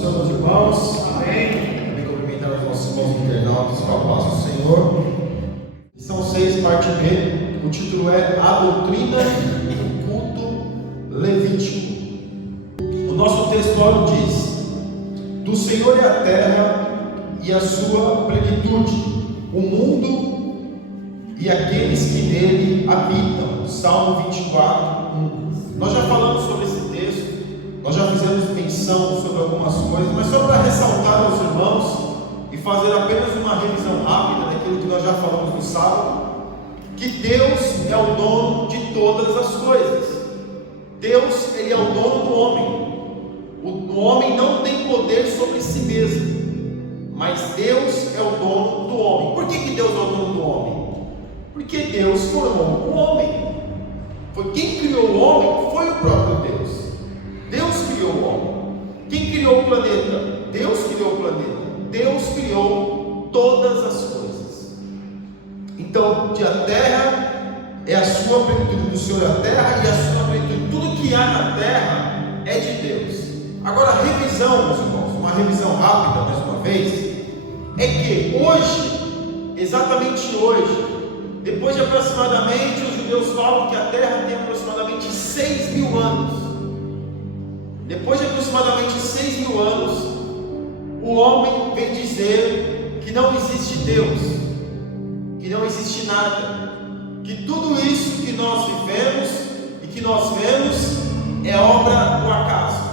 Senhor, meus irmãos, amém. Também cumprimentar os nossos irmãos internautas com a paz do Senhor. Lição 6, parte B. O título é A Doutrina do Culto Levítico. O nosso textual diz: do Senhor é a terra e a sua plenitude, o mundo e aqueles que nele habitam. Salmo 24, 1. Nós já falamos sobre esse texto, nós já fizemos menção sobre algumas coisas, mas só para ressaltar aos irmãos e fazer apenas uma revisão rápida daquilo que nós já falamos no sábado, que Deus é o dono de todas as coisas. Deus, Ele é o dono do homem. O homem não tem poder sobre si mesmo, mas Deus é o dono do homem. Por que Deus é o dono do homem? Porque Deus formou o homem. Foi quem criou o homem, foi o próprio Deus. Deus criou o homem. Quem criou o planeta? Deus criou o planeta. Deus criou todas as coisas. Então, a terra é a sua plenitude, do Senhor é a terra e a sua plenitude. Tudo que há na terra é de Deus. Agora, a revisão, meus irmãos, uma revisão rápida mais uma vez, é que hoje, exatamente hoje, depois de aproximadamente, os judeus falam que a terra tem aproximadamente 6.000 anos. Depois de aproximadamente 6.000 anos, o homem vem dizer que não existe Deus, que não existe nada, que tudo isso que nós vivemos e que nós vemos é obra do acaso.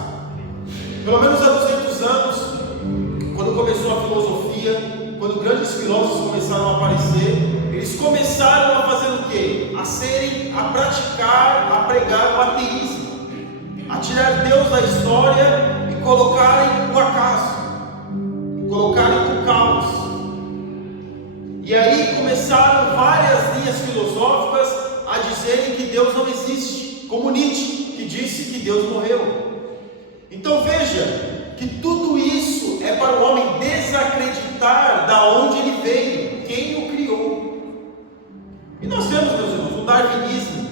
Pelo menos há 200 anos, quando começou a filosofia, quando grandes filósofos começaram a aparecer, eles começaram a fazer o quê? A praticar, a pregar o ateísmo, a tirar Deus da história e colocarem o acaso, colocarem o caos. E aí começaram várias linhas filosóficas a dizerem que Deus não existe, como Nietzsche, que disse que Deus morreu. Então veja que tudo isso é para o homem desacreditar da onde ele veio, quem o criou. E nós vemos, meus irmãos, o darwinismo,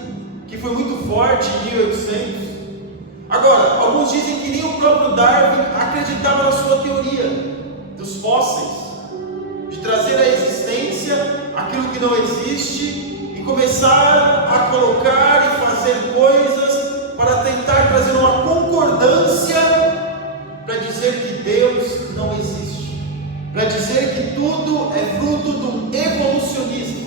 que foi muito forte em 1800. Agora, alguns dizem que nem o próprio Darwin acreditava na sua teoria dos fósseis, de trazer à existência aquilo que não existe e começar a colocar e fazer coisas para tentar trazer uma concordância para dizer que Deus não existe, para dizer que tudo é fruto do evolucionismo.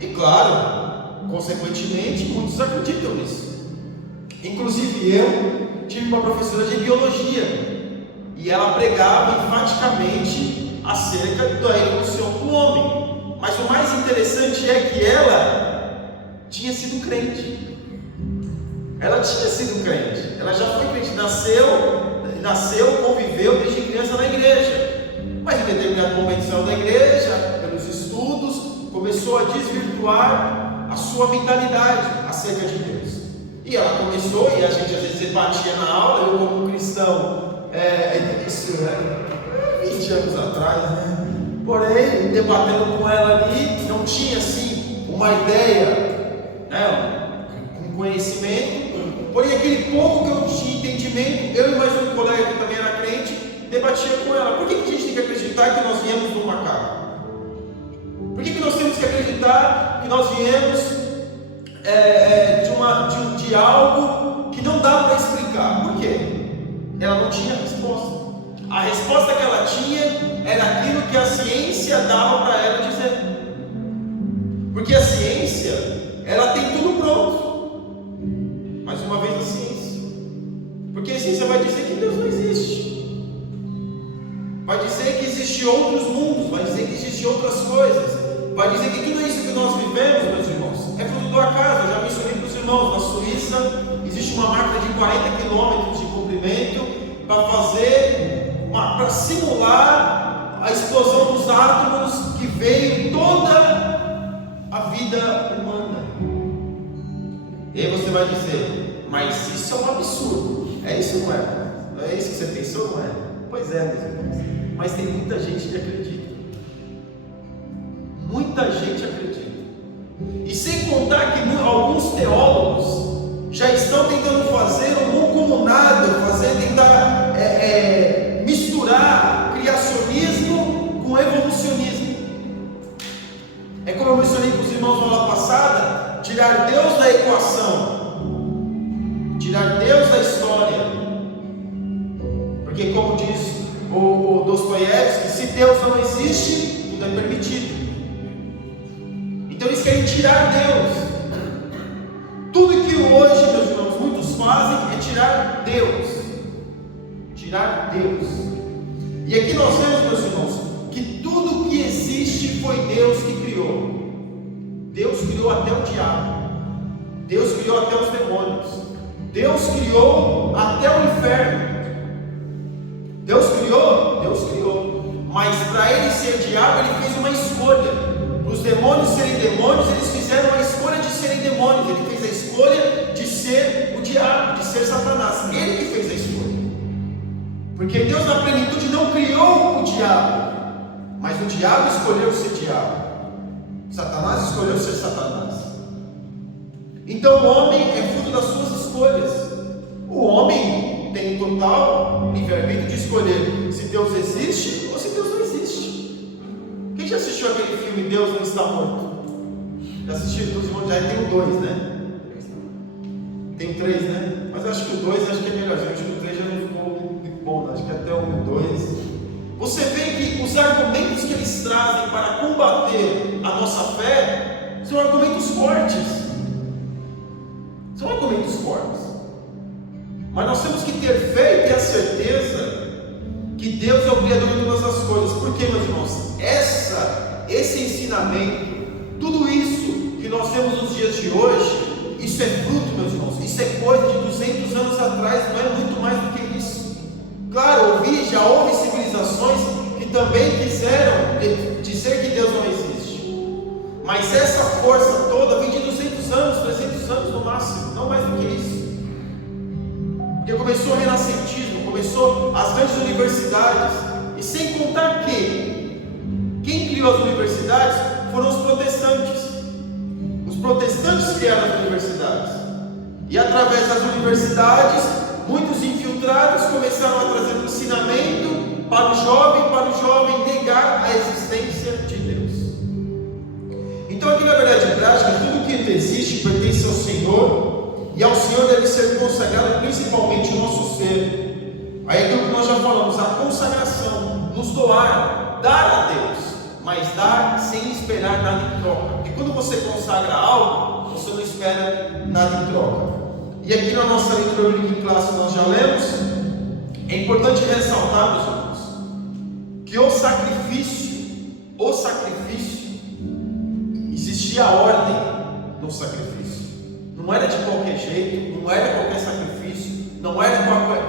E claro, consequentemente, muitos acreditam nisso. Inclusive eu tive uma professora de biologia e ela pregava enfaticamente acerca da evolução do homem. Mas o mais interessante é que ela tinha sido crente. Ela tinha sido crente, ela já foi crente, nasceu, conviveu desde criança na igreja. Mas em determinado momento saiu da igreja, pelos estudos, começou a desvirtuar a sua mentalidade acerca de Deus. E ela começou, e a gente às vezes debatia na aula, eu como cristão, isso é 20 anos atrás, né? Porém, debatendo com ela ali, não tinha assim uma ideia, né, um conhecimento. Porém, aquele pouco que eu tinha entendimento, eu e mais um colega que também era crente, debatia com ela. Por que a gente tem que acreditar que nós viemos do macaco? Por que nós temos que acreditar que nós viemos de algo que não dá para explicar? Por quê? Ela não tinha resposta. A resposta que ela tinha era aquilo que a ciência dava para ela dizer. Porque a ciência, ela tem tudo pronto. Mais uma vez a ciência. Porque a ciência vai dizer que Deus não existe. Vai dizer que existem outros mundos, vai dizer que existem outras coisas. Vai dizer que tudo isso que nós vivemos, meus irmãos, é fruto do acaso. Eu já mencionei para os irmãos, na Suíça existe uma máquina de 40 km de comprimento para simular a explosão dos átomos que veio toda a vida humana. E aí você vai dizer, mas isso é um absurdo. É isso, não é? Não é isso que você pensou, não é? Pois é, meus irmãos. Mas tem muita gente que acredita. Muita gente acredita. E sem contar que alguns teólogos já estão tentando fazer um mancomunado, tentar tirar Deus da história. Porque, como diz o Dostoiévski, se Deus não existe, tudo é permitido. Então eles querem tirar Deus. Tudo que hoje, meus irmãos, muitos fazem é tirar Deus. Tirar Deus. E aqui nós vemos, meus irmãos, que tudo que existe foi Deus que criou. Deus criou até o diabo. Deus criou até os demônios. Deus criou até o inferno. Deus criou? Deus criou. Mas para ele ser diabo, ele fez uma escolha. Para os demônios serem demônios, eles fizeram a escolha de serem demônios. Ele fez a escolha de ser o diabo, de ser Satanás. Ele que fez a escolha. Porque Deus na plenitude não criou o diabo, mas o diabo escolheu ser diabo. Satanás escolheu ser Satanás. Então o homem é fruto das suas escolhas. O homem tem total livre-arbítrio de escolher se Deus existe ou se Deus não existe. Quem já assistiu aquele filme Deus Não Está Morto? Já assistiu? Já tem o 2, né? Tem 3, né? Mas eu acho que o 2 acho que é melhor. Acho que o 3 já não ficou muito bom, acho que até o 2. Você vê que os argumentos que eles trazem para combater a nossa fé são argumentos fortes. São argumentos fortes. Mas nós temos que ter fé e ter a certeza que Deus é o Criador de todas as coisas. Por quê, meus irmãos? Esse ensinamento, tudo isso que nós temos nos dias de hoje, isso é fruto, meus irmãos, isso é coisa de 200 anos atrás, não é muito mais do que isso. Claro, já houve civilizações que também quiseram dizer que Deus não existe. Mas essa força toda vem de 200 anos, 300 anos no máximo, não mais do que isso. Porque começou o renascentismo, começou as grandes universidades, e sem contar que quem criou as universidades foram os protestantes. Os protestantes criaram as universidades, e através das universidades, muitos infiltrados começaram a trazer um ensinamento para o jovem negar a existência de Deus. Então aqui na verdade prática, tudo que existe pertence ao Senhor, e ao Senhor deve ser consagrado principalmente o nosso ser. Aí é aquilo que nós já falamos, a consagração, nos doar, dar a Deus, mas dar sem esperar nada em troca. Porque quando você consagra algo, você não espera nada em troca. E aqui na nossa leitura bíblica em classe nós já lemos, é importante ressaltar, meus irmãos, que o sacrifício, existia a ordem no sacrifício. Não era de qualquer jeito, não era qualquer sacrifício, não era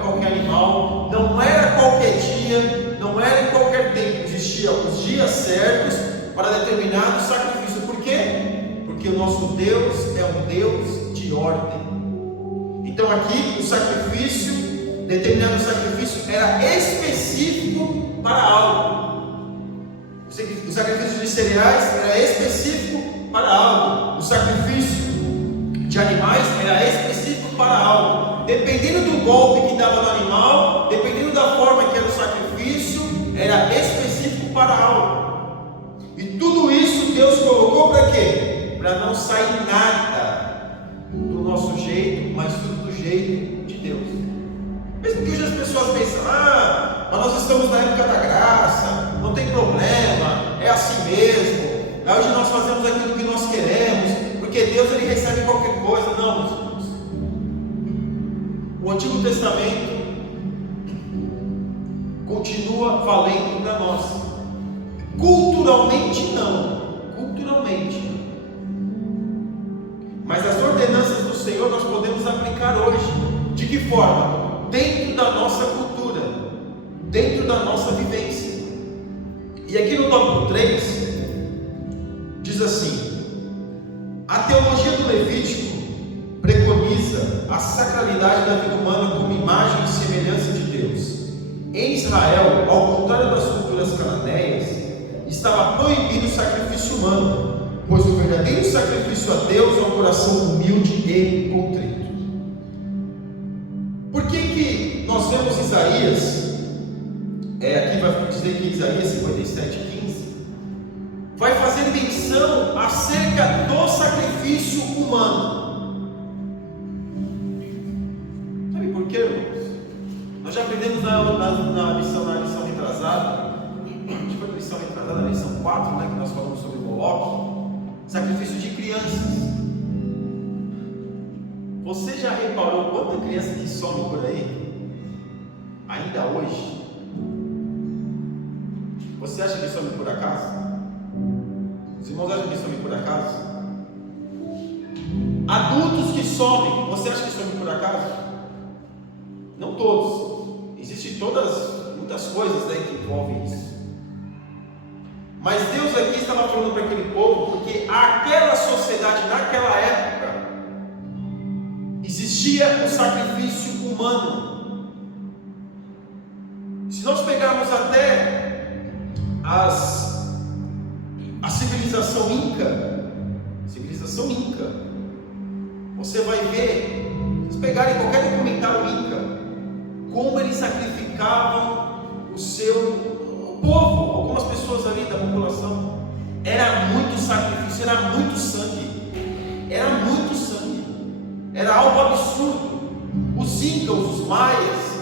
qualquer animal, não era qualquer dia, não era em qualquer tempo. Existiam os dias certos para determinado sacrifício. Por quê? Porque o nosso Deus é um Deus de ordem. Então aqui o sacrifício, determinado sacrifício, era específico para algo. O sacrifício de cereais era específico para algo. O sacrifício de animais era específico para algo. Dependendo do golpe que dava no animal, dependendo da forma que era o sacrifício, era específico para algo. E tudo isso Deus colocou para quê? Para não sair nada do nosso jeito, mas tudo do jeito de Deus. Mesmo que hoje as pessoas pensam, mas nós estamos na época da graça, não tem problema, é assim mesmo. Hoje nós fazemos aquilo que nós queremos, porque Deus ele recebe qualquer coisa. Não, meus irmãos. O Antigo Testamento continua valendo para nós. Culturalmente não. Mas as ordenanças do Senhor nós podemos aplicar hoje. De que forma? Dentro da nossa cultura, dentro da nossa vivência. E aqui no tópico 3 diz assim: a teologia do Levítico preconiza a sacralidade da vida humana como imagem e semelhança de Deus. Em Israel, ao contrário das culturas cananeias, estava proibido o sacrifício humano, pois o verdadeiro sacrifício a Deus é um coração humilde e contrito. Por que nós vemos Isaías, aqui vai dizer que Isaías 57:15, vai fazer menção acerca do sacrifício humano? que, irmãos? Nós já aprendemos na lição retrasada, acho que foi na lição retrasada, na lição 4, né, que nós falamos sobre Moloque, sacrifício de crianças. Você já reparou quanta criança que some por aí? Ainda hoje? Você acha que some por acaso? Os irmãos acham que some por acaso? Adultos que somem, você acha que some por acaso? Não todos. Existem muitas coisas, né, que envolvem isso. Mas Deus aqui estava falando para aquele povo, porque aquela sociedade, naquela época, existia o sacrifício humano. Se nós pegarmos até a civilização Inca, você vai ver, se vocês pegarem qualquer documentário Inca, como eles sacrificavam o povo, algumas pessoas ali da população. Era muito sacrifício, era muito sangue, era algo absurdo. Os Incas, os Maias,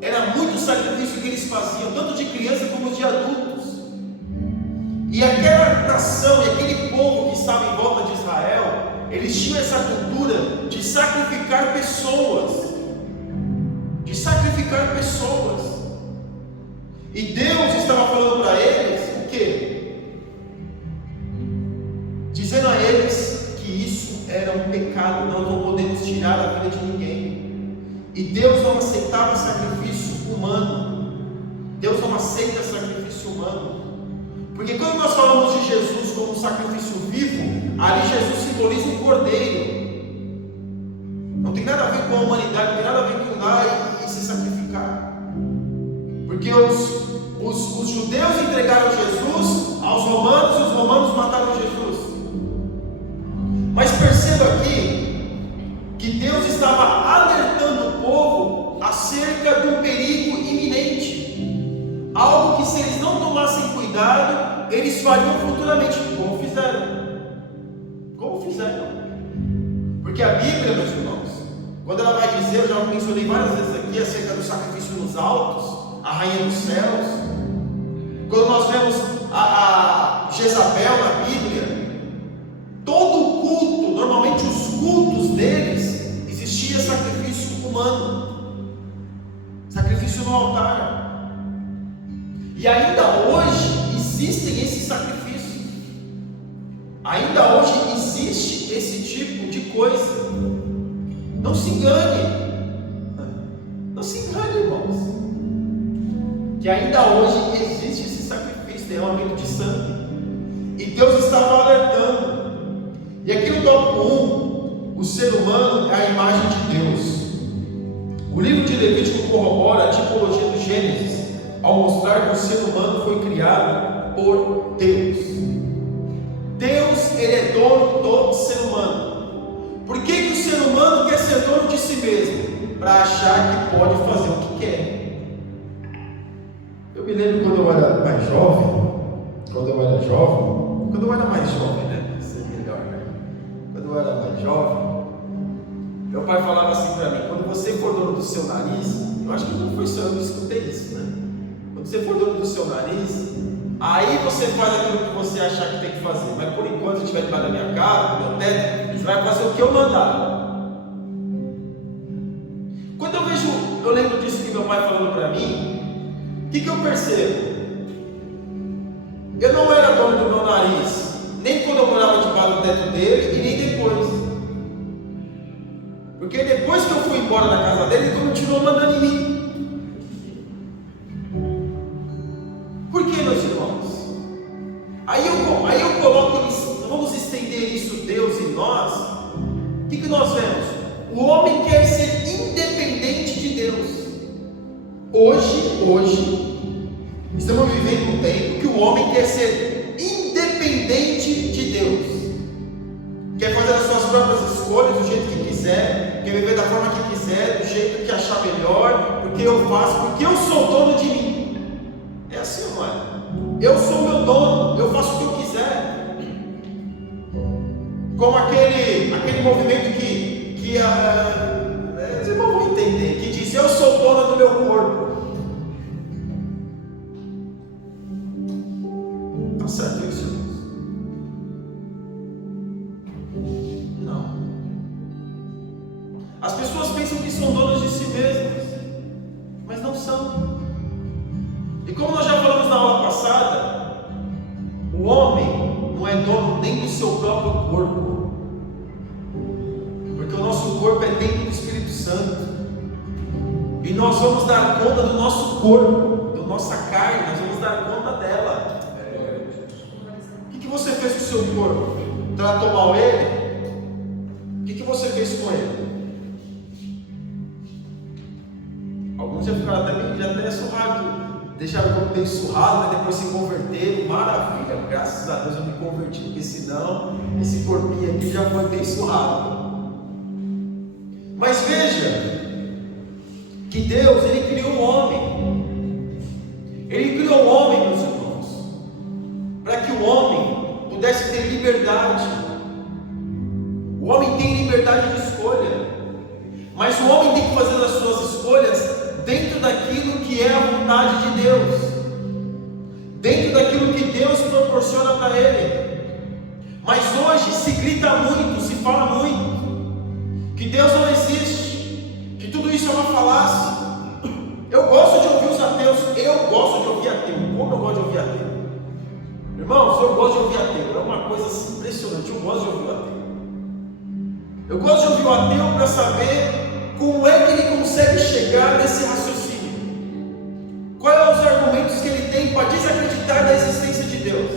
era muito sacrifício que eles faziam, tanto de criança como de adultos. E aquela nação e aquele povo que estava em volta de Israel, eles tinham essa cultura de sacrificar pessoas. E Deus estava falando para eles o quê? Dizendo a eles que isso era um pecado, nós não podemos tirar a vida de ninguém. E Deus não aceitava sacrifício humano. Deus não aceita sacrifício humano. Porque quando nós falamos de Jesus como um sacrifício vivo, ali Jesus simboliza um cordeiro. Não tem nada a ver com a humanidade, não tem nada a ver com ir lá e se sacrificar. Porque os judeus entregaram Jesus aos romanos e os romanos mataram Jesus. Mas perceba aqui que Deus estava alertando o povo acerca de um perigo iminente. Algo que, se eles não tomassem cuidado, eles fariam futuramente, como fizeram. Porque a Bíblia, meus irmãos, quando ela vai dizer, eu já mencionei várias vezes aqui, acerca do sacrifício nos altos, a rainha dos céus, quando nós vemos a Jezabel na Bíblia, todo culto, normalmente os cultos deles, existia sacrifício humano, sacrifício no altar. E ainda hoje existem esses sacrifícios, ainda hoje existe esse tipo de coisa. Não se engane, irmãos, que ainda hoje existe esse sacrifício, derramamento de sangue, e Deus estava alertando. E aqui no tópico 1, o ser humano é a imagem de Deus. O livro de Levítico corrobora a tipologia do Gênesis, ao mostrar que o ser humano foi criado por Deus. Deus, ele é dono do ser humano. Por que o ser humano quer ser dono de si mesmo? Para achar que pode fazer o que quer. Eu me lembro quando eu era mais jovem, quando eu era mais jovem, né? Isso é melhor, né? Quando eu era mais jovem, meu pai falava assim para mim: quando você for dono do seu nariz, eu acho que não foi só eu que escutei isso, né? Quando você for dono do seu nariz, aí você faz aquilo que você achar que tem que fazer, mas por enquanto, se estiver debaixo da minha cara, do meu teto, você vai fazer o que eu mandar. Quando eu lembro disso que meu pai falando para mim, o que eu percebo? Eu não era dono do meu nariz, nem quando eu morava debaixo do teto dele, e nem depois. Porque depois que eu fui embora da casa dele, ele continuou mandando em mim. Por que, meus irmãos? Aí eu coloco, vamos estender isso, Deus e nós. O que nós vemos? O homem quer ser independente de Deus. Hoje, estamos vivendo um tempo que o homem quer ser independente de Deus. Quer fazer as suas próprias escolhas do jeito que quiser, quer viver da forma que quiser, do jeito que achar melhor, porque eu faço, porque eu sou dono de mim. É assim, não é? Eu sou meu dono, eu faço o que eu quiser. Como aquele movimento que os irmãos vão entender, que pensam que são donos de si mesmos, mas não são. E como nós já falamos na aula passada, o homem não é dono nem do seu próprio corpo, porque o nosso corpo é dentro do Espírito Santo, e nós vamos dar conta do nosso corpo, da nossa carne, nós vamos dar conta dela. O que você fez com o seu corpo? Tratou mal ele? O que você fez com ele? Alguns já ficaram até surrados, deixaram o corpo meio surrado, mas depois se converteram. Maravilha, graças a Deus eu me converti, porque senão esse corpinho aqui já foi bem surrado. Mas veja que Deus, Ele criou o homem. Ele criou o homem, meus irmãos, para que o homem pudesse ter liberdade. O homem tem liberdade de escolha, mas o homem tem que fazer as suas escolhas dentro daquilo que é a vontade de Deus, dentro daquilo que Deus proporciona para ele. Mas hoje se grita muito, se fala muito, que Deus não existe, que tudo isso é uma falácia. Eu gosto de ouvir os ateus, eu gosto de ouvir ateu. Como eu gosto de ouvir ateu? Irmãos, eu gosto de ouvir ateu, é uma coisa assim, impressionante, eu gosto de ouvir o ateu. Eu gosto de ouvir o ateu para saber como é que ele consegue chegar nesse raciocínio. Quais são os argumentos que ele tem para desacreditar da existência de Deus?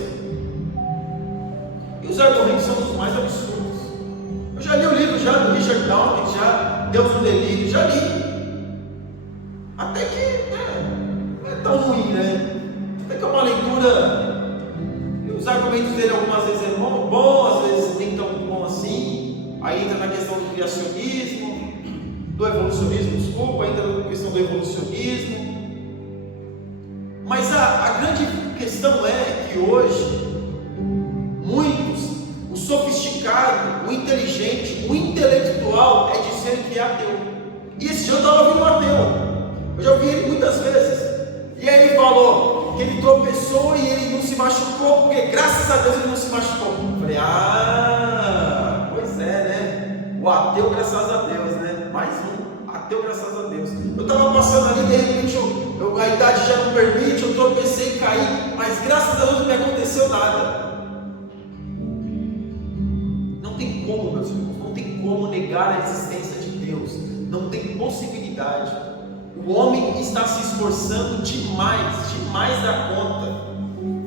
E os argumentos são os mais absurdos. Eu já li o livro do Richard Dawkins, já Deus no Delírio, já li. Até que não é tão ruim, né? Até que é uma leitura. E os argumentos dele algumas vezes é bom, às vezes nem tão bom assim. Aí entra na questão do criacionismo, do evolucionismo, desculpa, entra na questão do evolucionismo. Mas a grande questão é que hoje, muitos, o sofisticado, o inteligente, o intelectual é dizer que é ateu. E esse dia eu estava ouvindo um ateu, eu já ouvi ele muitas vezes, e aí ele falou que ele tropeçou e ele não se machucou, porque graças a Deus ele não se machucou. Eu falei, pois é, né? O ateu graças a Deus, né? Mais um, ateu graças a Deus. Eu estava passando ali, de repente a idade já não permite, eu tropecei e caí, mas graças a Deus não me aconteceu nada. Não tem como, meus irmãos, não tem como negar a existência de Deus, não tem possibilidade. O homem está se esforçando demais da conta,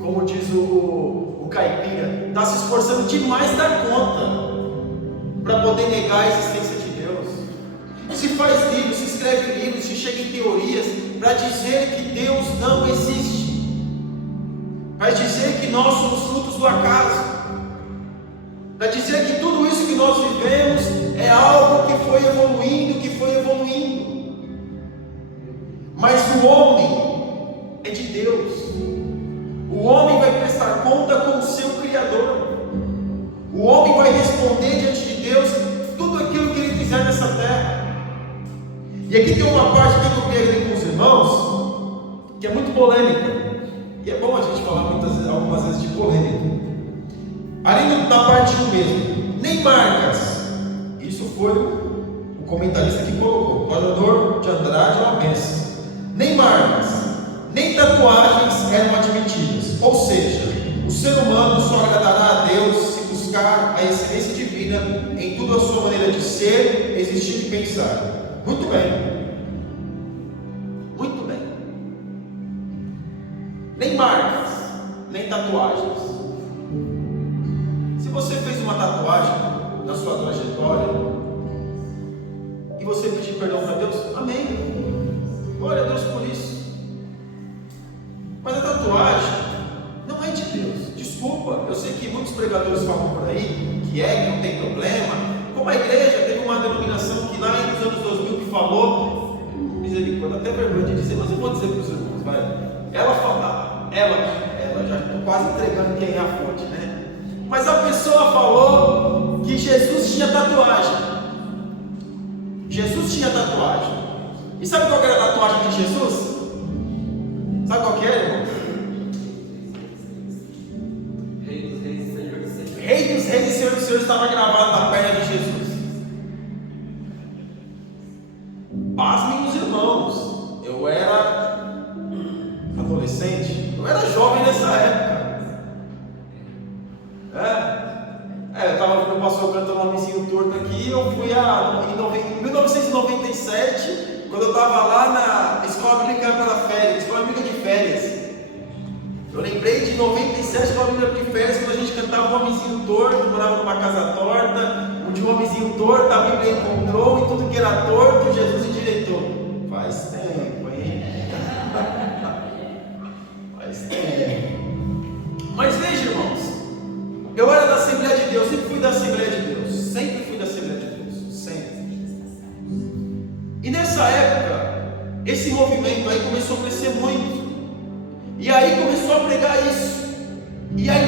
como diz o caipira, está se esforçando demais da conta para poder negar a existência de Deus. Se faz livros, se escreve livros, se chega em teorias para dizer que Deus não existe, para dizer que nós somos frutos do acaso, para dizer que tudo isso que nós vivemos é algo que foi evoluindo. Mas o homem é de Deus. O homem vai prestar conta com o seu Criador. O homem vai responder diante de Deus tudo aquilo que ele fizer nessa terra. E aqui tem uma parte que eu queria ler com os irmãos, que é muito polêmica. E é bom a gente falar algumas vezes de polêmica. Ali na parte 1 mesmo, nem marcas. Isso foi o comentarista que colocou, o Cláudio de Andrade Lapense. Nem marcas, nem tatuagens eram admitidas. Ou seja, o ser humano só agradará a Deus se buscar a excelência divina em toda a sua maneira de ser, existir e pensar. Muito bem. Muito bem. Nem marcas, nem tatuagens. Se você fez uma tatuagem na sua trajetória e você pedir perdão para Deus, amém. Glória a Deus por isso. Mas a tatuagem não é de Deus. Desculpa, eu sei que muitos pregadores falam por aí que não tem problema. Como a igreja teve uma denominação que lá nos anos 2000 que falou, misericórdia, até vergonha de dizer, mas eu vou dizer para os irmãos, vai. Ela já estou quase entregando quem é a fonte, né? Mas a pessoa falou que Jesus tinha tatuagem. Jesus tinha tatuagem. E sabe qual era a tatuagem de Jesus? Sabe qual que era, irmão? Rei dos reis e Senhor dos senhores. Rei dos reis e Senhor dos senhores estava gravado na perna de Jesus. Pasmem os irmãos, eu era adolescente, eu era jovem nessa época. Eu estava vendo o pastor cantando um homenzinho torto aqui. Eu fui em 1997, quando eu estava lá na escola bíblica de férias. Eu lembrei de 97, escola bíblica de férias, quando a gente cantava um homenzinho torto, morava numa casa torta. Um dia um homenzinho torto, a Bíblia encontrou, e tudo que era torto, Jesus endireitou. Faz tempo, hein? Faz tempo. Mas veja, irmãos, eu era da Assembleia de Deus, sempre fui da Assembleia de Deus, sempre. E nessa época, esse movimento aí começou a crescer muito, e aí começou a pregar isso, e aí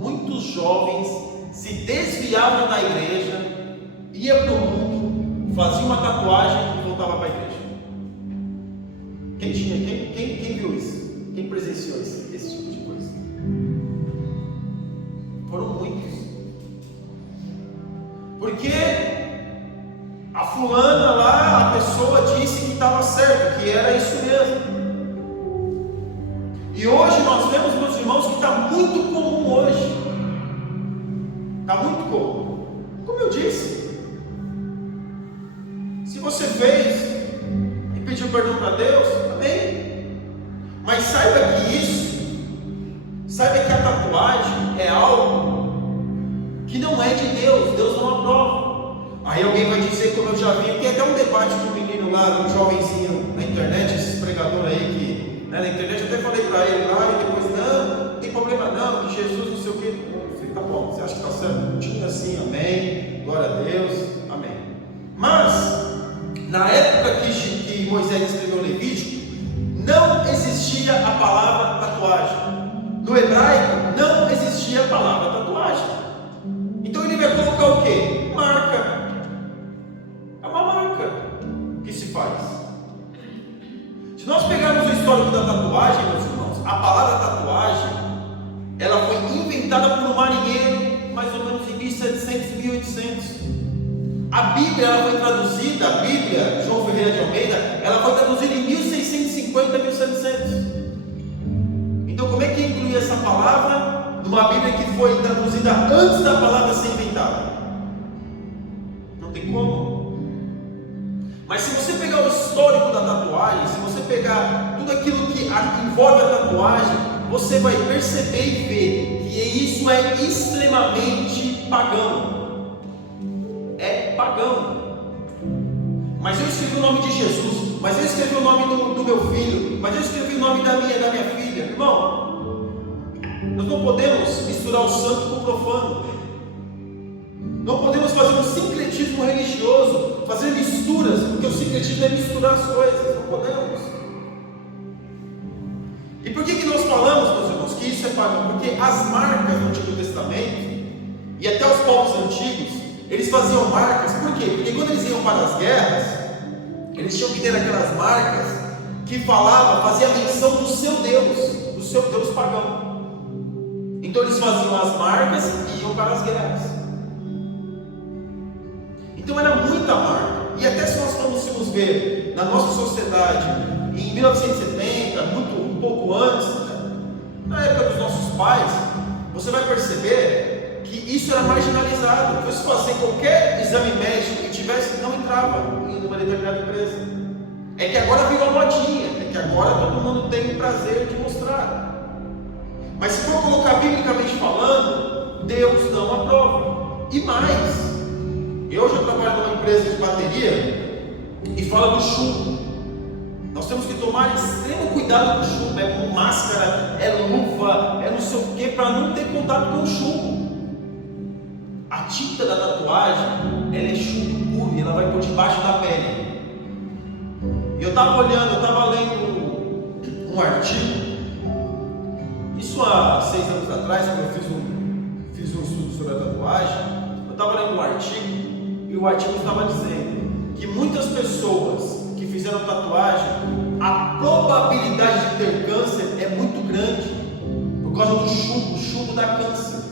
muitos jovens se desviavam da igreja, ia para o mundo, fazia uma tatuagem e voltava para a igreja. Quem viu isso? Quem presenciou esse tipo de coisa? Foram muitos. Porque a fulana lá, a pessoa disse que estava certo, que era isso mesmo. E hoje nós vemos, meus irmãos, que está muito comum hoje. Está muito comum. Como eu disse, se você fez e pediu perdão para Deus, amém. Mas saiba que a tatuagem é algo que não é de Deus, Deus não aprova. Aí alguém vai dizer, como eu já vi, tem até um debate com um menino lá, um jovenzinho na internet, esses pregadores aí que, na internet, eu até falei para ele lá, e depois, não tem problema não, que Jesus não sei o que. Eu falei, tá bom, você acha que está certo? Tinha assim, amém, glória a Deus, amém. Mas, na época que Moisés escreveu o Levítico, não existia a palavra tatuagem. No hebraico, não existia a palavra tatuagem. Então ele vai colocar o quê? Marca. É uma marca que se faz. Se nós pegarmos o histórico da tatuagem, meus irmãos, a palavra tatuagem, ela foi inventada por um marinheiro, mais ou menos em 1700, 1800. A Bíblia, ela foi traduzida, a Bíblia, João Ferreira de Almeida, ela foi traduzida em 1650, 1700. Então, como é que inclui essa palavra numa Bíblia que foi traduzida antes da palavra ser inventada? Não tem como. Mas se você pegar o histórico da tatuagem, se você pegar tudo aquilo que envolve a tatuagem, você vai perceber e ver que isso é extremamente pagão. É pagão. Mas eu escrevi o nome de Jesus, mas eu escrevi o nome do meu filho, mas eu escrevi o nome da minha filha. Irmão, nós não podemos misturar o santo com o profano. Não podemos fazer um sincretismo religioso, fazer misturas, porque o sincretismo é misturar as coisas. Não podemos. E por que nós falamos, meus irmãos, que isso é pagão? Porque as marcas do Antigo Testamento e até os povos antigos, eles faziam marcas. Por quê? Porque quando eles iam para as guerras, eles tinham que ter aquelas marcas que fazia menção do seu Deus pagão. Então eles faziam as marcas e iam para as guerras. Então era muita marca. E até se nós formos ver na nossa sociedade, em 1970, um pouco antes, na época dos nossos pais, você vai perceber que isso era marginalizado. Se fazer qualquer exame médico que tivesse, não entrava em uma determinada empresa. É que agora virou modinha, é que agora todo mundo tem o prazer de mostrar. Mas se for colocar biblicamente falando, Deus não aprova. E mais, eu já trabalho numa empresa de bateria e fala do chumbo. Nós temos que tomar extremo cuidado com o chumbo. É com máscara, é luva, é não sei o que, para não ter contato com o chumbo. A tinta da tatuagem, ela é chumbo puro e ela vai por debaixo da pele. E eu estava lendo um artigo, isso há 6 anos atrás, quando eu fiz um estudo sobre a tatuagem. Eu estava lendo um artigo e o artigo estava dizendo que muitas pessoas que fizeram tatuagem, a probabilidade de ter câncer é muito grande por causa do chumbo. O chumbo dá câncer.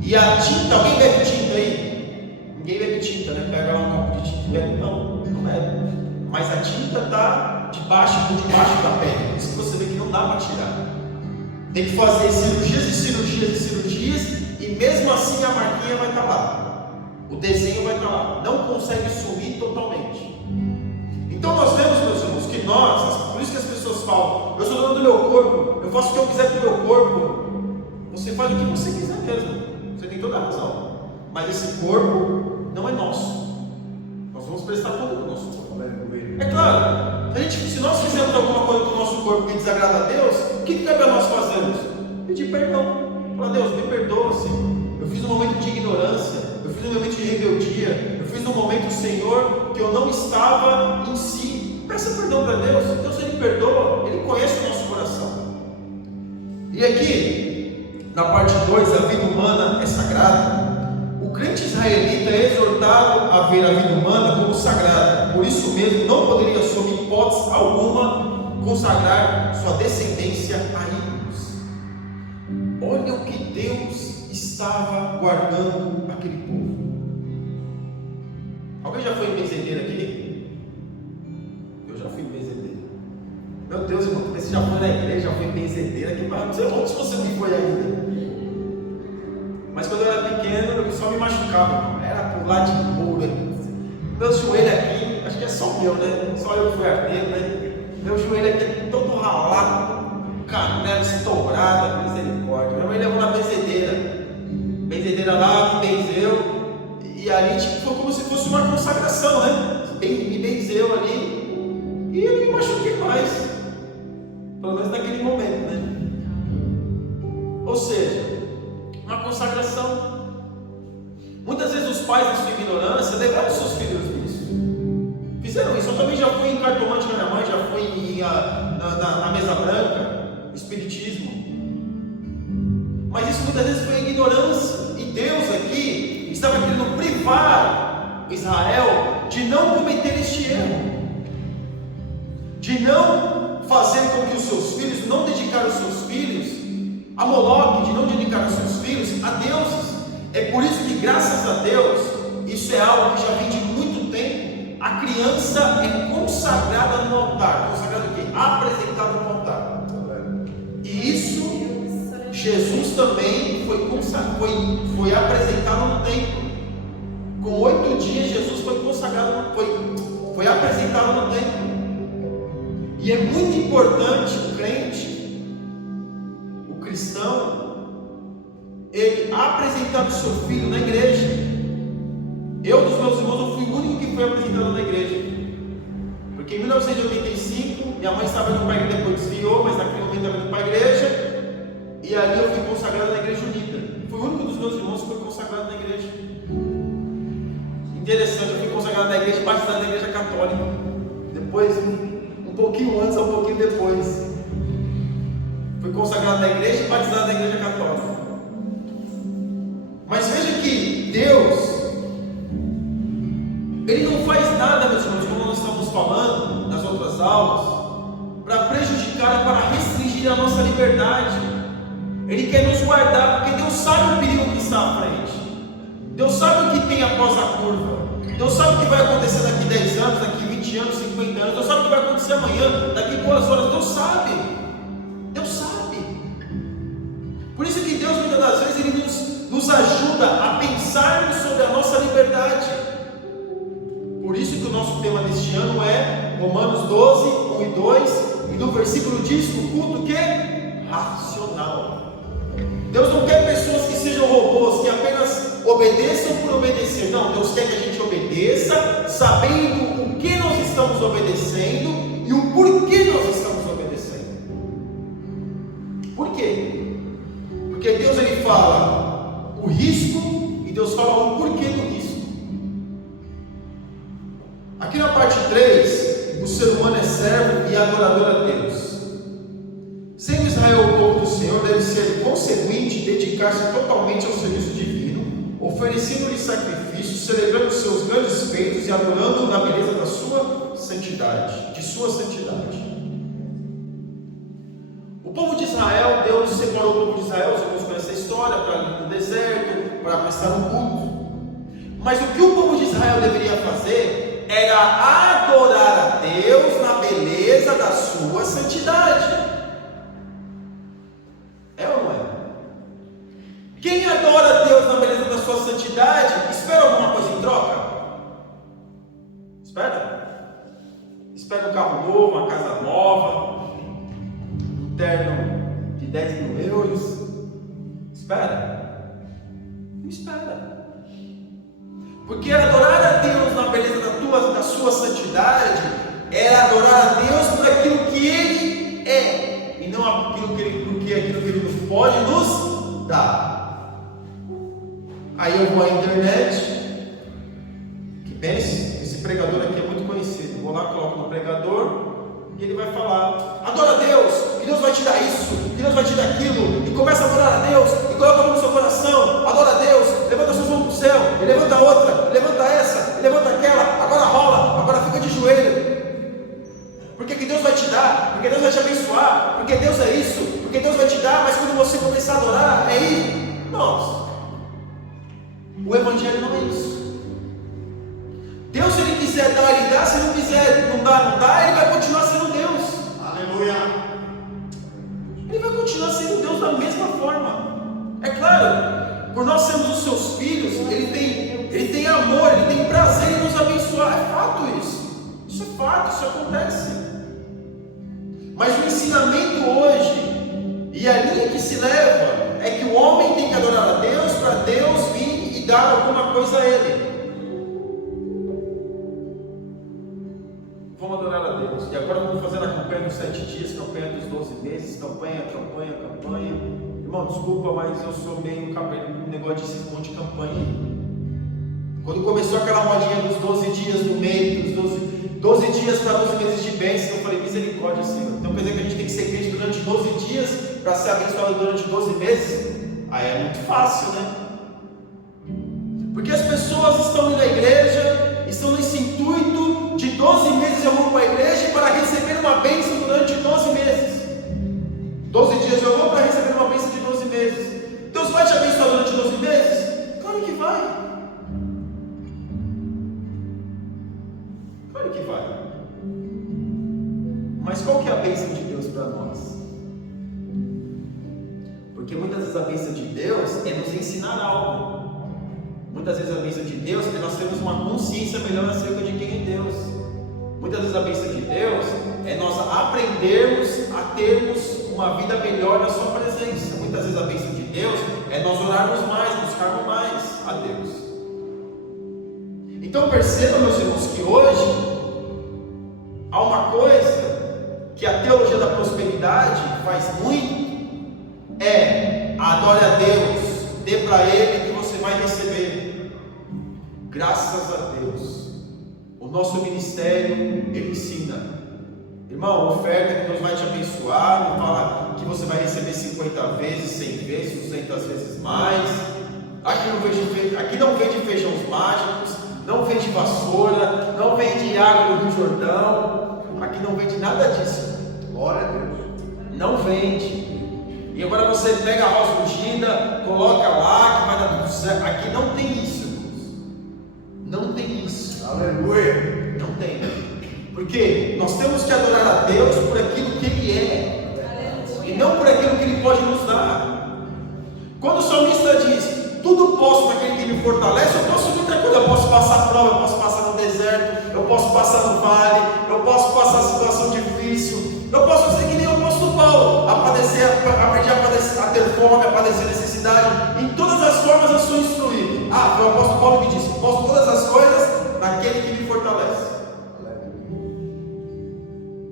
E a tinta, alguém bebe tinta aí? Ninguém bebe tinta, né? Pega lá um copo de tinta. pele. Não é. Mas a tinta está por debaixo da pele. Por isso que você vê que não dá para tirar. Tem que fazer cirurgias, e mesmo assim a marquinha vai estar lá. O desenho vai estar lá. Não consegue sumir totalmente. Então nós vemos, meus irmãos, que por isso que as pessoas falam, eu sou dono do meu corpo, eu faço o que eu quiser com o meu corpo. Você faz o que você quiser mesmo. Você tem toda a razão. Mas esse corpo não é nosso. Nós vamos prestar conta do nosso corpo. É claro, se nós fizermos alguma coisa com o nosso corpo que desagrada a Deus, o que cabe a nós fazermos? Pedir perdão. Falar, Deus, me perdoa, Senhor. Eu fiz um momento de ignorância, eu fiz um momento de rebeldia, eu fiz um momento, Senhor, que eu não estava em si. Peça perdão para Deus. Deus, Ele perdoa, Ele conhece o nosso coração. E aqui, na parte 2, a vida humana é sagrada. O crente israelita é exortado a ver a vida humana como sagrada. Por isso mesmo, não poderia, sob hipótese alguma, consagrar sua descendência a ídolos. Olha o que Deus estava guardando aquele povo. Alguém já foi em benzedeira aqui? Eu já fui em benzedeira. Meu Deus, irmão, você já foi na igreja, já foi em benzedeira? Que não sei onde você me foi ainda. Mas quando eu era pequeno, eu só me machucava, era pular de muro. Meu joelho aqui, acho que é só o meu, né? Só eu fui arteiro, né? Meu joelho aqui todo ralado, canela estourada, misericórdia. Minha mãe levou na benzedeira lá, me benzeu, e ali tipo, foi como se fosse uma consagração, né? Me benzeu ali, e eu me machuquei mais, pelo menos naquele momento, né? Ou seja, uma consagração. Muitas vezes os pais, na sua ignorância, levaram seus filhos nisso. Fizeram isso. Eu também já fui em cartomante com a minha mãe, já fui na mesa branca, espiritismo. Mas isso muitas vezes foi ignorância. E Deus aqui estava querendo privar Israel de não cometer este erro, de não fazer com que os seus filhos, não dedicar os seus filhos a Moloque, de não dedicar os seus filhos a deuses. É por isso que, graças a Deus, isso é algo que já vem de muito tempo. A criança é consagrada no altar. Consagrada o quê? Apresentada no altar. E isso, Jesus também foi apresentado no templo. Com 8 dias, Jesus foi consagrado, foi apresentado no templo. E é muito importante o crente, cristão, ele apresentar o seu filho na igreja. Eu, dos meus irmãos, eu fui o único que foi apresentado na igreja, porque em 1985 minha mãe estava indo para a igreja, depois desviou, mas naquele momento estava indo para a igreja, e ali eu fui consagrado na igreja unida. Fui o único dos meus irmãos que foi consagrado na igreja. Interessante, eu fui consagrado na igreja, batizado na igreja católica, depois um pouquinho antes ou um pouquinho depois. Fui consagrado na igreja e batizado na igreja católica. Mas veja que Deus, Ele não faz nada, meus irmãos, como nós estamos falando nas outras aulas, para prejudicar, para restringir a nossa liberdade. Ele quer nos guardar, porque Deus sabe o perigo que está à frente. Deus sabe o que tem após a curva. Deus sabe o que vai acontecer daqui 10 anos, daqui 20 anos, 50 anos. Deus sabe o que vai acontecer amanhã, daqui 2 horas. Deus sabe. Deus sabe. Por isso que Deus, muitas das vezes, Ele nos ajuda a pensarmos sobre a nossa liberdade. Por isso que o nosso tema deste ano é Romanos 12, 1 e 2. E no versículo diz o culto que é racional. Deus não quer pessoas que sejam robôs, que apenas obedeçam por obedecer. Não, Deus quer que a gente obedeça, sabendo o que nós estamos obedecendo e o porquê nós estamos obedecendo. Por quê? Porque Deus, Ele fala o risco e Deus fala o porquê do risco. Aqui na parte 3, o ser humano é servo e adorador a Deus. Sendo Israel o povo do Senhor, deve ser conseguinte dedicar-se totalmente ao serviço divino, oferecendo-lhe sacrifícios, celebrando seus grandes feitos e adorando na beleza da sua santidade, O povo de Israel, Deus separou o povo de Israel, os irmãos conhecem essa história, para ir no deserto, para prestar um culto. Mas o que o povo de Israel deveria fazer era adorar a Deus na beleza da sua santidade. É ou não é? Quem adora a Deus na beleza da sua santidade, espera alguma coisa em troca? Espera um carro novo, uma casa nova, um terno de 10.000 euros. Espera? Não espera. Porque adorar a Deus na beleza da sua santidade é adorar a Deus por aquilo que Ele é, e não aquilo que Ele nos pode nos dar. Aí eu vou à internet, que pense, esse pregador aqui é muito conhecido. Vou lá, coloco no pregador e ele vai falar: adora a Deus, que Deus vai te dar isso, que Deus vai te dar aquilo, e começa a adorar a Deus, e coloca a mão no seu coração, adora a Deus, levanta suas mãos para o céu, e levanta outra, e levanta essa, e levanta aquela, agora rola, agora fica de joelho. Porque que Deus vai te dar, porque Deus vai te abençoar, porque Deus é isso, porque Deus vai te dar, mas quando você começar a adorar, é aí, nossa, o Evangelho não é isso. Deus, se Ele quiser dar, Ele dá, se não quiser não dá, Ele vai continuar sendo Deus. Aleluia. Ele vai continuar sendo Deus da mesma forma. É claro, por nós sermos os seus filhos, Ele tem amor, Ele tem prazer em nos abençoar. É fato isso. Isso é fato, isso acontece. Mas o ensinamento hoje, e a linha que se leva, é que o homem tem que adorar a Deus para Deus vir e dar alguma coisa a Ele. Vamos adorar a Deus. E agora vamos fazer a campanha dos 7 dias, campanha dos 12 meses, campanha. Irmão, desculpa, mas eu sou meio cabelo no negócio de monte de campanha. Quando começou aquela modinha dos 12 dias do meio, dos 12 dias para 12 meses de bênção, eu falei: misericórdia, Senhor. Então quer dizer que a gente tem que ser crente durante 12 dias para ser abençoado durante 12 meses? Aí é muito fácil, né? Porque as pessoas estão indo à igreja, estão nesse intuito de 12 meses eu vou para a igreja para receber uma bênção durante 12 meses. 12 dias eu vou para receber uma bênção de 12 meses. Deus vai te abençoar durante 12 meses? Claro que vai. Claro que vai. Mas qual que é a bênção de Deus para nós? Porque muitas vezes a bênção de Deus é nos ensinar algo. Muitas vezes a bênção de Deus é nós termos uma consciência melhor acerca de quem é Deus. Muitas vezes a bênção de Deus é nós aprendermos a termos uma vida melhor na sua presença. Muitas vezes a bênção de Deus é nós orarmos mais, buscarmos mais a Deus. Então percebam, meus irmãos, que hoje há uma coisa que a teologia da prosperidade faz muito, é: adore a Deus, dê para Ele que você vai receber. Graças a Deus, o nosso ministério, ele ensina: irmão, oferta que Deus vai te abençoar, não fala que você vai receber 50 vezes, 100 vezes, 200 vezes mais. Aqui não vende feijões mágicos, não vende vassoura, não vende água do Rio Jordão, aqui não vende nada disso. Glória a Deus. Não vende. E agora você pega a rosa ungida, coloca lá, que vai dar tudo certo. Aqui não tem isso, irmãos. Não tem isso. Aleluia. Não tem. Porque nós temos que adorar a Deus por aquilo que Ele é, e não por aquilo que Ele pode nos dar. Quando o salmista diz: tudo posso naquele que me fortalece, eu posso muita coisa. Eu posso passar prova, eu posso passar no deserto, eu posso passar no vale, eu posso passar situação difícil, eu posso ser que nem o apóstolo Paulo, aprendi a ter fome, a padecer necessidade. Em todas as formas eu sou instruído. Foi o apóstolo Paulo que disse: posso todas as coisas naquele que me fortalece.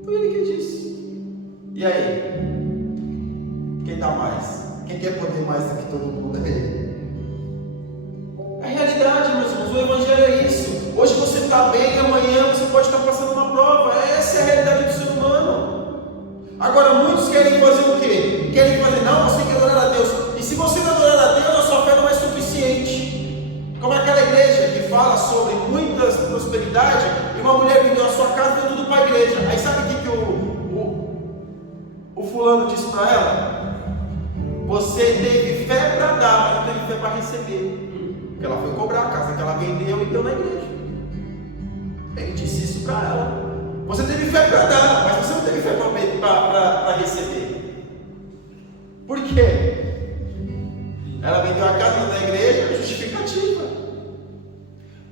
Foi ele que disse. E aí? Quem dá mais? Quem quer poder mais do que todo mundo é Ele. É a realidade, meus irmãos. O Evangelho é isso. Hoje você está bem, amanhã você pode estar passando uma prova. Essa é a realidade do ser humano. Agora, muitos querem fazer o quê? Querem fazer: não, você tem que adorar a Deus. E se você não adorar a Deus, a sua fé não é suficiente. Como aquela igreja que fala sobre muita prosperidade, e uma mulher vendeu a sua casa e deu tudo para a igreja. Aí sabe o que o fulano disse para ela? Você teve fé para dar, mas não teve fé para receber. Porque ela foi cobrar a casa que ela vendeu e deu na igreja. Ele disse isso para ela. Você teve fé para dar, mas você não teve fé para receber. Por quê? Ela vendeu a casa da igreja, justificativa.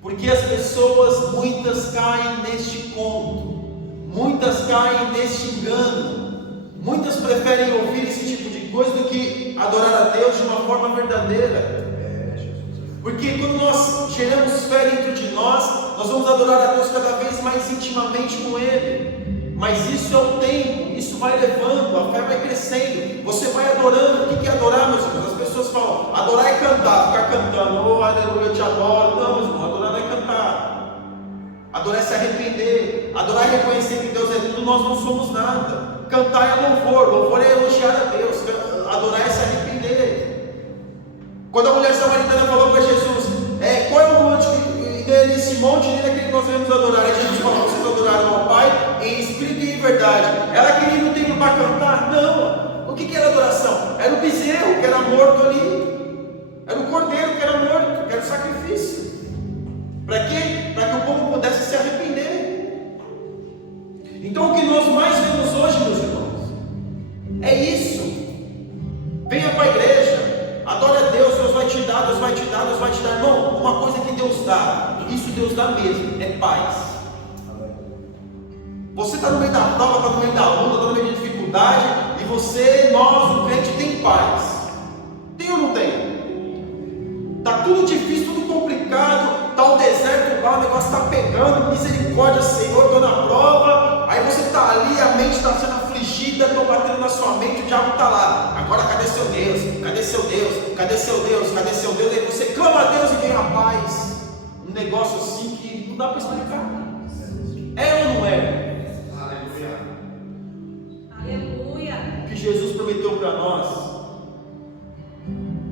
Porque as pessoas, muitas caem neste conto, muitas caem neste engano, muitas preferem ouvir esse tipo de coisa do que adorar a Deus de uma forma verdadeira. Porque quando nós geramos fé dentro de nós vamos adorar a Deus cada vez mais intimamente com Ele. Mas isso é o tempo, isso vai levando, a fé vai crescendo, você vai adorando. O que é adorar, meus irmãos? As pessoas falam, adorar é cantar, ficar cantando, oh aleluia, eu te adoro. Não, meus irmãos, adorar não é cantar. Adorar é se arrepender, adorar é reconhecer que Deus é tudo, nós não somos nada. Cantar é louvor é elogiar a Deus, adorar é se arrepender. Quando a mulher samaritana falou para Jesus, qual é o monte nesse monte naquele que nós devemos adorar? Aí Jesus falou, vocês adoraram ao Pai em espírito e em verdade. Ela queria ir no templo para cantar? Não. O que era adoração? Era o bezerro que era morto ali, era o cordeiro que era morto, que era o sacrifício. Para quê? Para que o povo pudesse se arrepender. Então o que nós mais vemos hoje, meus irmãos, é isso. Venha para a igreja, adore a Deus, Deus vai te dar, Deus vai te dar, Deus vai te dar. Não, uma coisa que Deus dá, isso Deus dá mesmo, é paz. Você está no meio da prova, está no meio da luta, está no meio de dificuldade, e nós, o crente, tem paz. Tem ou não tem? Está tudo difícil, tudo complicado, está o deserto lá, o negócio está pegando, misericórdia, Senhor, estou na prova. Aí você está ali, a mente está sendo afligida, estão batendo na sua mente, o diabo está lá. Agora cadê seu Deus? Cadê seu Deus? Cadê seu Deus? Cadê seu Deus? Aí você clama a Deus e vem a paz. Um negócio assim que não dá para explicar. É ou não é? Aleluia. Aleluia. O que Jesus prometeu para nós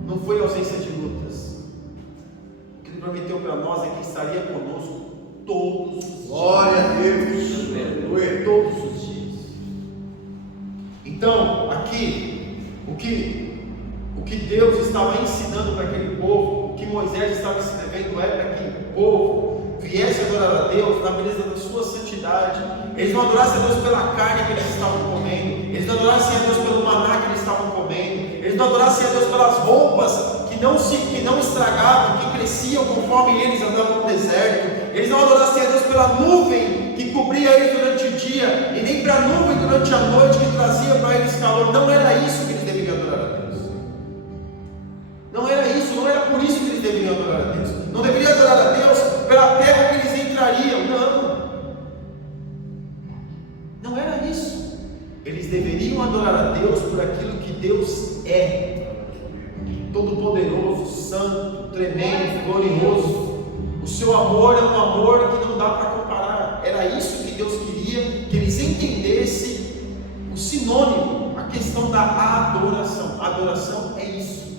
não foi ausência de lutas. O que Ele prometeu para nós é que estaria conosco todos os dias. Glória a Deus. Aleluia. Todos os dias. Então, aqui, o que Deus estava ensinando para aquele povo, o que Moisés estava escrevendo é para que o povo viesse adorar a Deus na beleza da sua santidade. Eles não adorassem a Deus pela carne que eles estavam comendo, eles não adorassem a Deus pelo maná que eles estavam comendo, eles não adorassem a Deus pelas roupas que não estragavam, que cresciam conforme eles andavam no deserto, eles não adorassem a Deus pela nuvem que cobria eles durante o dia, e nem para a nuvem durante a noite que trazia para eles calor. Não era isso que eles deveriam adorar a Deus. Não era isso, não era por isso que eles deveriam adorar a Deus. Não deveriam adorar a Deus pela terra que eles entrariam, não era isso. Eles deveriam adorar a Deus por aquilo que Deus é: todo-poderoso, santo, tremendo, glorioso. O seu amor é um amor que não dá para comparar. Era isso que Deus queria, que eles entendessem o sinônimo, a questão da adoração. A adoração é isso.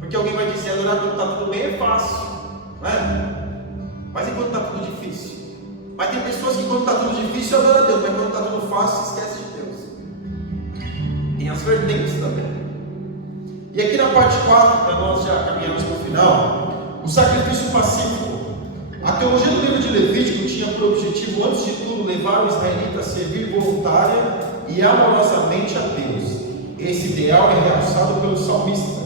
Porque alguém vai dizer, adorar quando está tudo bem é fácil, não é? Mas e quando está tudo difícil? Mas tem pessoas que quando está tudo difícil adoram a Deus, mas quando está tudo fácil esquece de Deus. Tem as vertentes também. E aqui na parte 4, para nós já caminharmos para o final, o sacrifício pacífico. A teologia do livro de Levítico tinha por objetivo, antes de tudo, levar o israelita a servir voluntária e amorosamente a Deus. Esse ideal é realçado pelo salmista.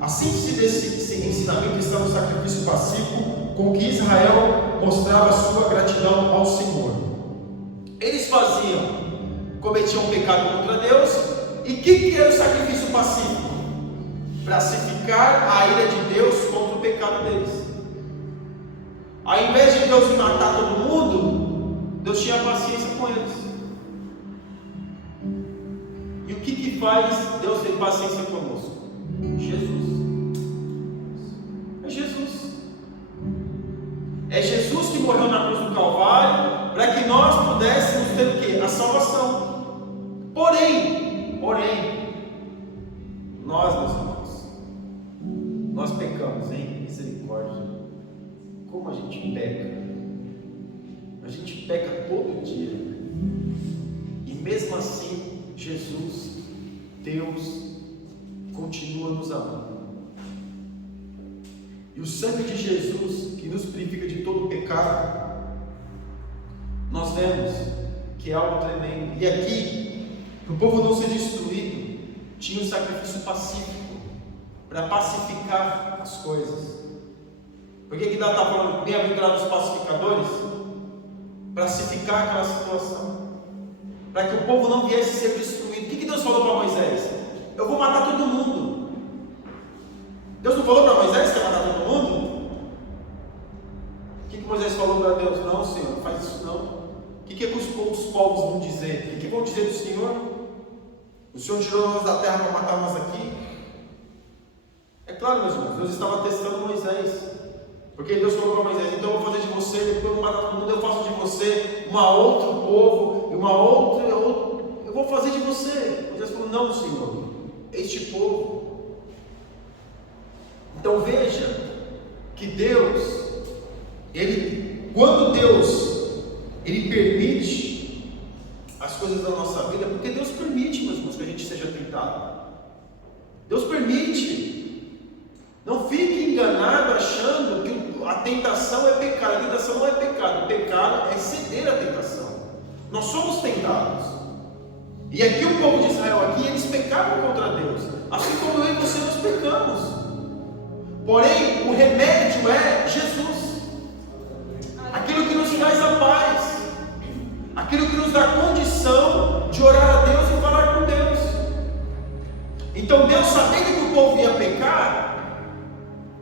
A síntese desse ensinamento está no sacrifício pacífico com que Israel mostrava sua gratidão ao Senhor. Eles cometiam pecado contra Deus, e o que era o sacrifício pacífico? Pacificar a ira de Deus contra o pecado deles. Ao invés de Deus matar todo mundo, Deus tinha paciência com eles. E o que faz Deus ter paciência conosco? Jesus. É Jesus. É Jesus que morreu na cruz do Calvário para que nós pudéssemos ter o quê? A salvação. Porém, nós, meus irmãos, nós pecamos, hein? Misericórdia. Como a gente peca. A gente peca todo dia. E mesmo assim, Jesus, Deus, continua nos amando. e o sangue de Jesus, que nos purifica de todo o pecado, nós vemos que é algo tremendo. E aqui, para o povo não ser destruído, tinha um sacrifício pacífico, para pacificar as coisas. Por que Davi está falando, bem-aventurados os pacificadores? Pacificar aquela situação, para que o povo não viesse a ser destruído. O que Deus falou para Moisés? Eu vou matar todo mundo. Deus não falou para Moisés que ia matar todo mundo? O que Moisés falou para Deus? Não, Senhor, não faz isso não. O que os outros povos vão dizer? O que vão dizer do Senhor? O Senhor tirou nós da terra para matar nós aqui? É claro, meus irmãos, Deus estava testando Moisés. Porque Deus falou para Moisés, então eu vou fazer de você, depois eu vou matar todo mundo, eu faço de você uma outro povo, eu vou fazer de você. Moisés falou, não, Senhor, este povo. Então veja, que Deus, quando Deus, Ele permite as coisas da nossa vida, porque Deus permite, meus irmãos, que a gente seja tentado. Deus permite. Não fique enganado achando que a tentação é pecado. A tentação não é pecado. O pecado é ceder à tentação. Nós somos tentados. E aqui o povo de Israel, eles pecaram contra Deus. Assim como eu e você, nós pecamos. Porém, o remédio é Jesus. Aquilo que nos traz a paz. Aquilo que nos dá condição de orar a Deus e falar com Deus. Então Deus, sabendo que o povo ia pecar,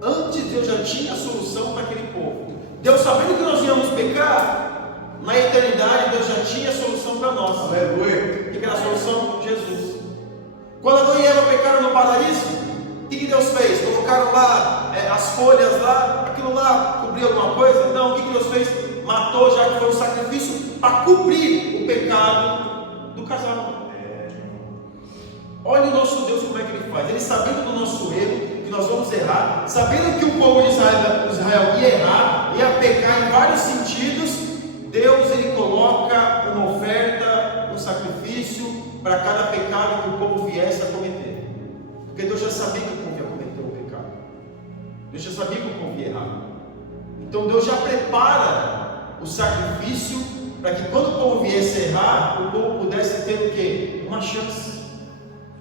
antes Deus já tinha a solução para aquele povo. Deus, sabendo que nós íamos pecar, na eternidade Deus já tinha a solução para nós. Aleluia. O que era a solução? Jesus. Quando Adão e Eva pecaram no paraíso, o que Deus fez? Colocaram lá as folhas lá, aquilo lá cobriu alguma coisa? Não, o que Deus fez? Matou, já que foi um sacrifício para cobrir o pecado do casal. Olha o nosso Deus como é que Ele faz. Ele, sabendo do nosso erro, que nós vamos errar, sabendo que o povo de Israel ia errar, ia pecar em vários sentidos, Deus, Ele coloca uma oferta, um sacrifício para cada pecado que o povo viesse a cometer. Porque Deus já sabia que o povo ia cometer o pecado. Deus já sabia que o povo ia errar. Então Deus já prepara o sacrifício para que quando o povo viesse a errar, o povo pudesse ter o quê? Uma chance.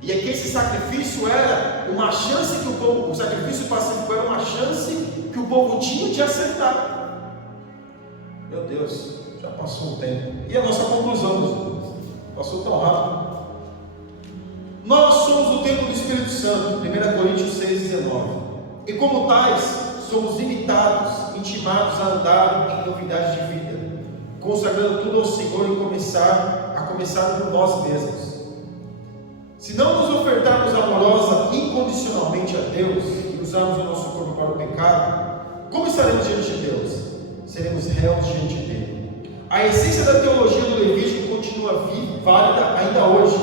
E aqui esse sacrifício era uma chance que o sacrifício pacífico era uma chance que o povo tinha de acertar. Meu Deus, já passou um tempo. E a nossa conclusão, meus irmãos? Passou tão rápido. Nós somos o templo do Espírito Santo, 1 Coríntios 6,19. E como tais, somos imitados, intimados a andar em novidade de vida, consagrando tudo ao Senhor e a começar por nós mesmos. Se não nos ofertarmos amorosa incondicionalmente a Deus e usarmos o nosso corpo para o pecado, como estaremos diante de Deus? Seremos réus diante dele. A essência da teologia do Levítico continua válida ainda hoje.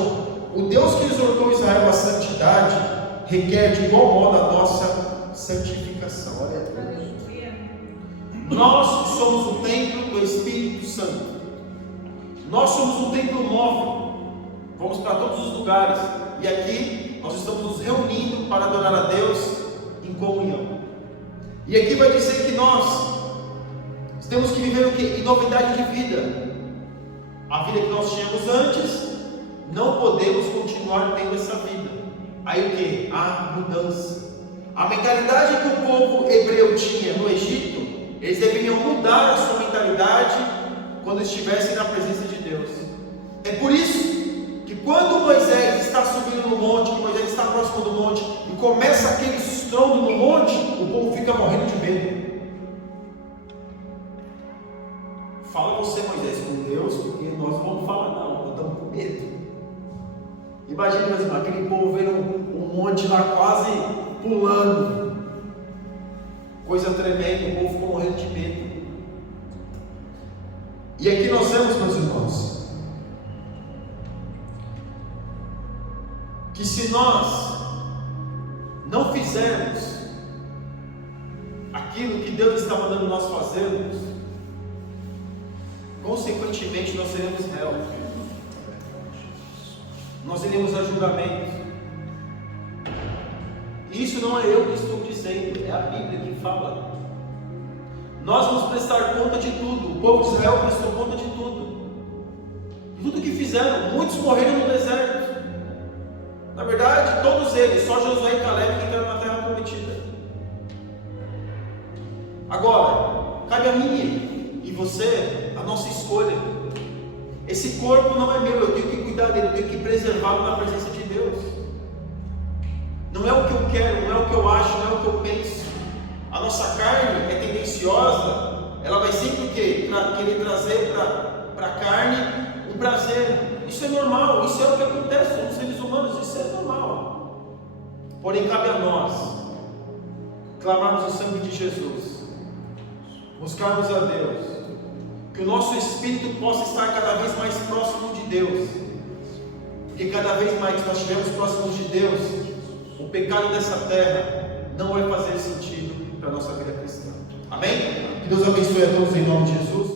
O Deus que exortou Israel à santidade requer de igual modo a nossa santificação. Nós somos o templo do Espírito Santo. Nós somos um templo móvel. Vamos para todos os lugares. E aqui nós estamos nos reunindo para adorar a Deus em comunhão. E aqui vai dizer que nós temos que viver o quê? Em novidade de vida. A vida que nós tínhamos antes, não podemos continuar tendo essa vida. Aí o que? A mudança. A mentalidade que o povo hebreu tinha no Egito, eles deveriam mudar a sua mentalidade quando estivessem na presença de Deus. É por isso que quando Moisés está subindo no monte, que Moisés está próximo do monte, e começa aquele estrondo no monte, o povo fica morrendo de medo. Fala você, Moisés, com Deus, porque nós não vamos falar não, nós estamos com medo. Imagina, meus irmãos, aquele povo vendo um monte lá quase pulando, coisa tremenda, o povo ficou morrendo de medo. E aqui nós vemos, meus irmãos, que se nós não fizermos aquilo que Deus está mandando nós fazermos, consequentemente nós seremos réus, nós iremos a julgamento. E isso não é eu que estou dizendo. dizendo, é a Bíblia que fala. Nós vamos prestar conta de tudo. O povo de Israel prestou conta de tudo. Tudo que fizeram, muitos morreram no deserto. Na verdade, todos eles, só Josué e Caleb que entraram na terra prometida. Agora, cabe a mim e você a nossa escolha. Esse corpo não é meu, eu tenho que cuidar dele, eu tenho que preservá-lo na presença de Deus. Não é o que eu quero, não é o que eu acho, não é o que eu penso. A nossa carne é tendenciosa, ela vai sempre querer trazer para a carne um prazer. Isso é normal, isso é o que acontece, somos seres humanos, isso é normal. Porém, cabe a nós clamarmos o sangue de Jesus, buscarmos a Deus, que o nosso espírito possa estar cada vez mais próximo de Deus, porque cada vez mais nós estivermos próximos de Deus, o pecado dessa terra não vai fazer sentido para a nossa vida cristã. Amém? Que Deus abençoe a todos em nome de Jesus.